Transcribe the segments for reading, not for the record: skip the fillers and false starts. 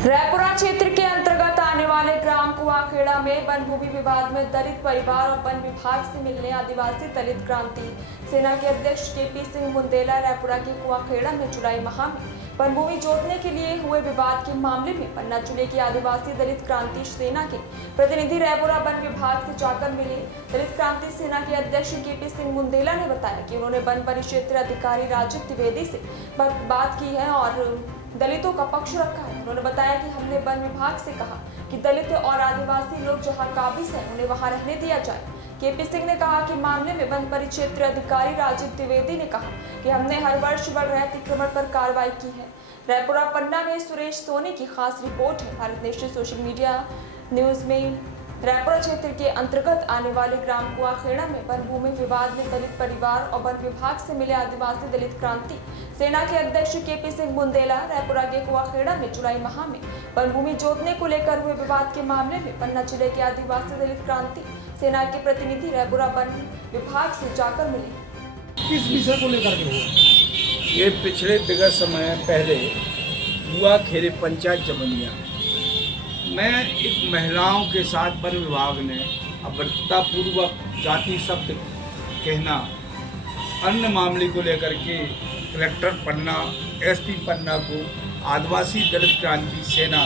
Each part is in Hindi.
रायपुरा क्षेत्र के अंतर्गत आने वाले ग्राम कुआखेड़ा में वन भूमि विवाद में दलित परिवार और वन विभाग से मिलने आदिवासी दलित क्रांति सेना के अध्यक्ष केपी सिंह बुंदेला रायपुरा के कुआखेड़ा में जुलाई माह में वन भूमि जोतने के लिए हुए विवाद के मामले में पन्ना जिले की आदिवासी दलित क्रांति सेना के प्रतिनिधि रायपुरा वन विभाग से जाकर मिले। दलित क्रांति सेना के अध्यक्ष केपी सिंह बुंदेला ने बताया कि उन्होंने वन परिक्षेत्र अधिकारी राजीव द्विवेदी से बात की है और दलितों का पक्ष रखा है। उन्होंने बताया कि हमने वन विभाग से कहा कि दलित और आदिवासी लोग जहां काबिज हैं उन्हें वहां रहने दिया जाए। केपी सिंह ने कहा कि मामले में वन परिक्षेत्र अधिकारी राजीव द्विवेदी ने कहा कि हमने हर वर्ष बढ़ रहे अतिक्रमण पर कार्रवाई की है। रायपुरा पन्ना में सुरेश सोनी की खास रिपोर्ट है। Bharat national social media news में रायपुरा क्षेत्र के अंतर्गत आने वाले ग्राम कुआखेड़ा में वन भूमि विवाद में दलित परिवार और वन विभाग से मिले आदिवासी दलित क्रांति सेना के अध्यक्ष केपी सिंह बुंदेला रायपुरा के कुआखेड़ा में जुलाई माह में वन भूमि जोतने को लेकर हुए विवाद के मामले में पन्ना जिले के आदिवासी दलित क्रांति सेना के प्रतिनिधि रायपुरा वन विभाग से जाकर मिले। किस विषय को लेकर के हुआ? ये पिछले विगत समय पहले कुआखेड़े पंचायत जमनिया मैं एक महिलाओं के साथ वन विभाग ने अभद्रतापूर्वक जाति शब्द कहना, अन्य मामले को लेकर के कलेक्टर पन्ना एसपी पन्ना को आदिवासी दलित क्रांति सेना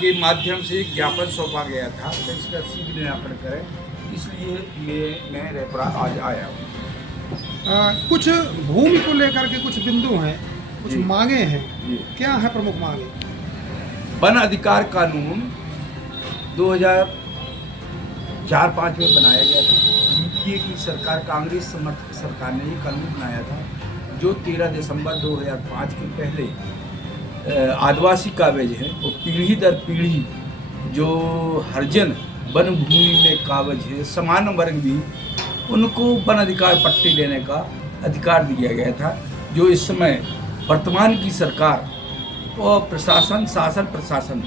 के माध्यम से एक ज्ञापन सौंपा गया था तो इसका शीघ्र निराकरण करें, इसलिए ये मैं रायपुरा आज आया हूँ। कुछ भूमि को लेकर के कुछ बिंदु हैं, कुछ मांगे हैं। क्या है प्रमुख मांगे? वन अधिकार कानून 2004-05 में बनाया गया था। यूपीए की सरकार, कांग्रेस समर्थित सरकार ने ये कानून बनाया था जो 13 दिसंबर 2005 के पहले आदिवासी काबिज हैं और पीढ़ी दर पीढ़ी जो हरिजन वन भूमि में काबिज है समान वर्ग भी उनको वन अधिकार पट्टे लेने का अधिकार दिया गया था, जो इस समय वर्तमान की सरकार और प्रशासन शासन प्रशासन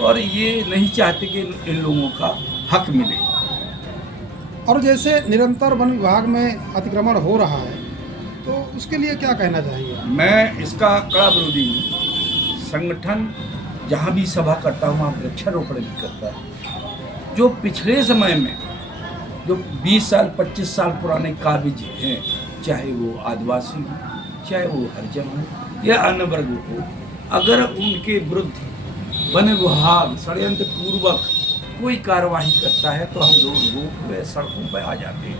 और ये नहीं चाहते कि इन लोगों का हक मिले। और जैसे निरंतर वन विभाग में अतिक्रमण हो रहा है तो उसके लिए क्या कहना चाहिए? मैं इसका कड़ा विरोधी हूँ। संगठन जहाँ भी सभा करता हूँ वहाँ वृक्षारोपण भी करता है। जो पिछले समय में जो 20 साल 25 साल पुराने काबिज हैं, चाहे वो आदिवासी हो, चाहे वो हरिजन हो या अन्य वर्ग हो, अगर उनके विरुद्ध वन विभाग षड्यंत्र पूर्वक कोई कार्यवाही करता है तो हम लोग सड़कों पर आ जाते हैं।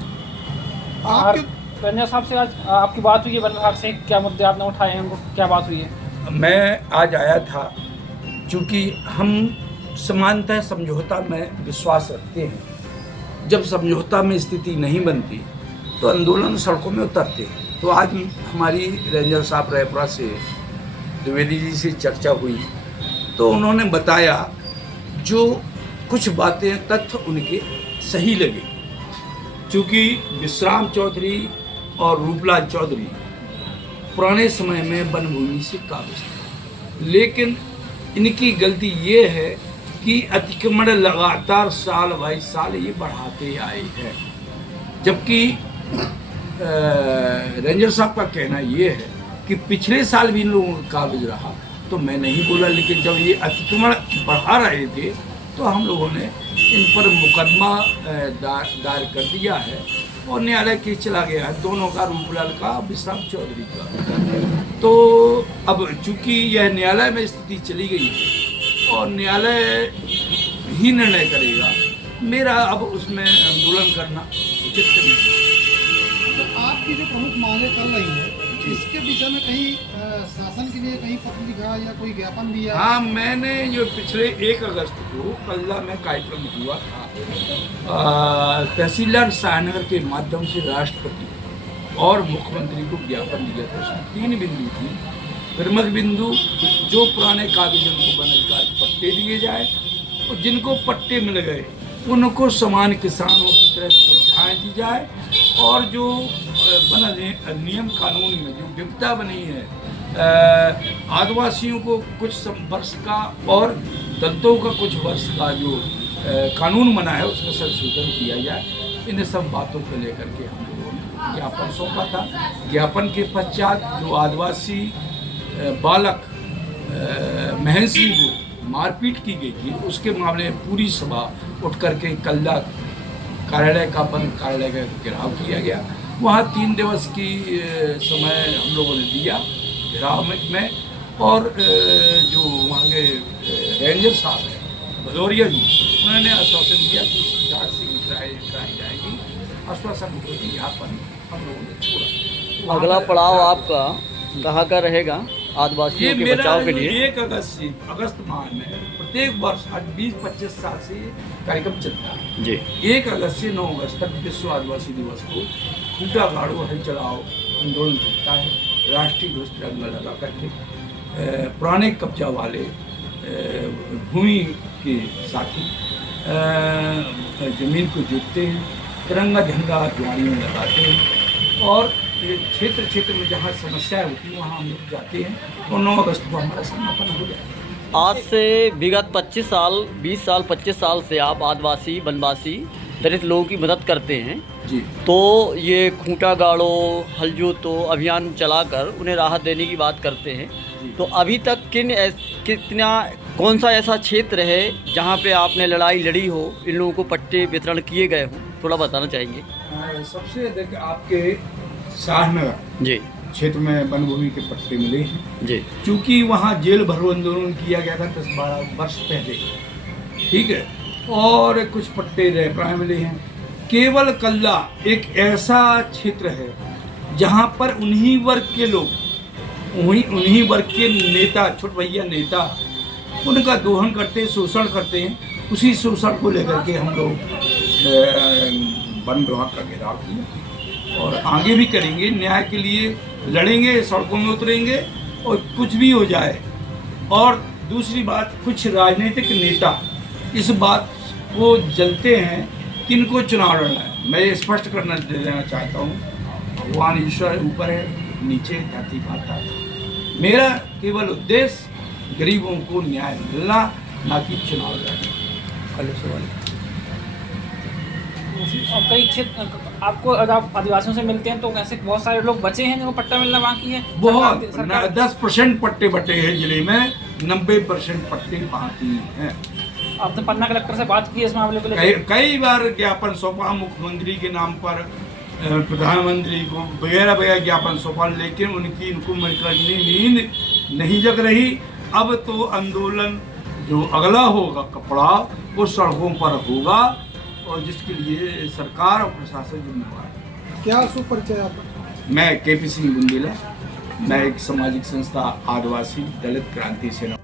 आपके रंजन साहब से आज आपकी बात हुई है वन विभाग से, क्या मुद्दे आपने उठाए हैं, उनको क्या बात हुई है? मैं आज आया था क्योंकि हम समानतः समझौता में विश्वास रखते हैं। जब समझौता में स्थिति नहीं बनती तो आंदोलन सड़कों में उतरते हैं। तो आज हमारी रेंजर साहब रायपुरा से द्विवेदी जी से चर्चा हुई तो उन्होंने बताया जो कुछ बातें तथ्य उनके सही लगे, क्योंकि विश्राम चौधरी और रूपलाल चौधरी पुराने समय में वन भूमि से काबिज थे, लेकिन इनकी गलती ये है कि अतिक्रमण लगातार साल बाई साल ये बढ़ाते आए हैं। जबकि रेंजर साहब का कहना ये है कि पिछले साल भी इन लोगों का काबिज रहा, तो मैं नहीं बोला, लेकिन जब ये अतिक्रमण बढ़ा रहे थे तो हम लोगों ने इन पर मुकदमा दायर कर दिया है और न्यायालय केस चला गया है, दोनों का, रूपलाल का, विश्राम चौधरी का। तो अब चूंकि यह न्यायालय में स्थिति चली गई है और न्यायालय ही निर्णय करेगा, मेरा अब उसमें आंदोलन करना उचित नहीं। तो आपकी जो प्रमुख मांगे चल रही है इसके विषय में कहीं शासन के लिए कहीं पत्र लिखा या कोई ज्ञापन दिया? हाँ, मैंने जो पिछले 1 अगस्त को कल्ला में कार्यक्रम हुआ था, तहसीलदार सायनगर के माध्यम से राष्ट्रपति और मुख्यमंत्री को ज्ञापन दिया था। उसमें 3 बिंदु थी। प्रमुख बिंदु, जो पुराने काबिजों को वन अधिकार पट्टे दिए जाए और जिनको पट्टे मिल गए उनको समान किसानों की तरह सुविधाएँ दी जाए, और जो वन नियम कानून में जो विविधता बनी है, आदिवासियों को कुछ वर्ष का और दलितों का कुछ वर्ष का जो कानून बना है उसमें संशोधन किया जाए। इन सब बातों को लेकर के हम लोगों ने ज्ञापन सौंपा था। ज्ञापन के पश्चात जो आदिवासी बालक महन सिंह को मारपीट की गई थी, उसके मामले में पूरी सभा उठ करके कल्ला कार्यालय का बंद कार्यालय का घेराव किया गया। वहाँ 3 दिवस की समय हम लोगों ने दिया घेराव में, और जो वहाँ के रेंजर साहब हैं भदौरिया जी, उन्होंने आश्वासन दिया कि उस जांच से कराई जाएगी। आश्वासन को ज्ञापन हम लोगों ने छोड़ा। अगला पड़ाव आपका कहाँ का रहेगा आदिवासियों के बचाव के लिए? 1 अगस्त माह में प्रत्येक वर्ष आज 20-25 साल से ये कार्यक्रम चलता है जी। 1 अगस्त से 9 अगस्त तक विश्व आदिवासी दिवस को खूंटा गाड़ो हल चलाओ आंदोलन चलता है। राष्ट्रीय ध्वज तिरंगा लगा करके पुराने कब्जा वाले भूमि के साथी जमीन को जोतते हैं, तिरंगा झंडा ज्वारी में लगाते हैं, और क्षेत्र में जहाँ समस्याएं होती हैं वहाँ हम लोग जाते हैं, और 9 अगस्त को हमारा समापन हो जाए। आज से विगत 25 साल 20 साल 25 साल से आप आदिवासी वनवासी दलित लोगों की मदद करते हैं जी। तो ये खूंटा गाड़ो हल जोतो अभियान चलाकर उन्हें राहत देने की बात करते हैं। तो अभी तक कौन सा ऐसा क्षेत्र है जहाँ पे आपने लड़ाई लड़ी हो, इन लोगों को पट्टे वितरण किए गए हों, थोड़ा बताना चाहेंगे? सबसे अधिक आपके शाहनगर जी क्षेत्र में वन भूमि के पट्टे मिले हैं जी। क्योंकि वहाँ जेल भरो आंदोलन किया गया था 10-12 वर्ष पहले, ठीक है, और कुछ पट्टे रेपरा मिले हैं। केवल कल्ला एक ऐसा क्षेत्र है जहाँ पर उन्हीं वर्ग के लोग, उन्हीं वर्ग के नेता, छोट भैया नेता, उनका दोहन करते हैं, शोषण करते हैं। उसी शोषण को लेकर के हम लोग वन विभाग का घेराव किया और आगे भी करेंगे, न्याय के लिए लड़ेंगे, सड़कों में उतरेंगे और कुछ भी हो जाए। और दूसरी बात, कुछ राजनीतिक नेता इस बात को जलते हैं कि इनको चुनाव लड़ना है। मैं ये स्पष्ट करना देना चाहता हूँ, भगवान ईश्वर ऊपर है, नीचे धरती माता है। मेरा केवल उद्देश्य गरीबों को न्याय मिलना, ना कि चुनाव लड़ना। और कई क्षेत्र आपको अगर आप आदिवासियों से मिलते हैं तो ऐसे बहुत सारे लोग बचे हैं जिनको पट्टा मिलना बाकी है? बहुत सरकार 10% पट्टे बटे हैं जिले में, 90% पट्टे बाकी हैं। आपने पन्ना कलेक्टर से बात की है इस मामले को लेकर? कई बार ज्ञापन सौंपा, मुख्यमंत्री के नाम पर, प्रधानमंत्री को वगैरह ज्ञापन सौंपा, लेकिन उनको नींद नहीं जग रही। अब तो आंदोलन जो अगला होगा कपड़ा वो सड़कों पर होगा, और जिसके लिए सरकार और प्रशासन जिम्मेवार है। क्या सुपरिचय आपका? मैं KP सिंह बुंदेला, मैं एक सामाजिक संस्था आदिवासी दलित क्रांति सेना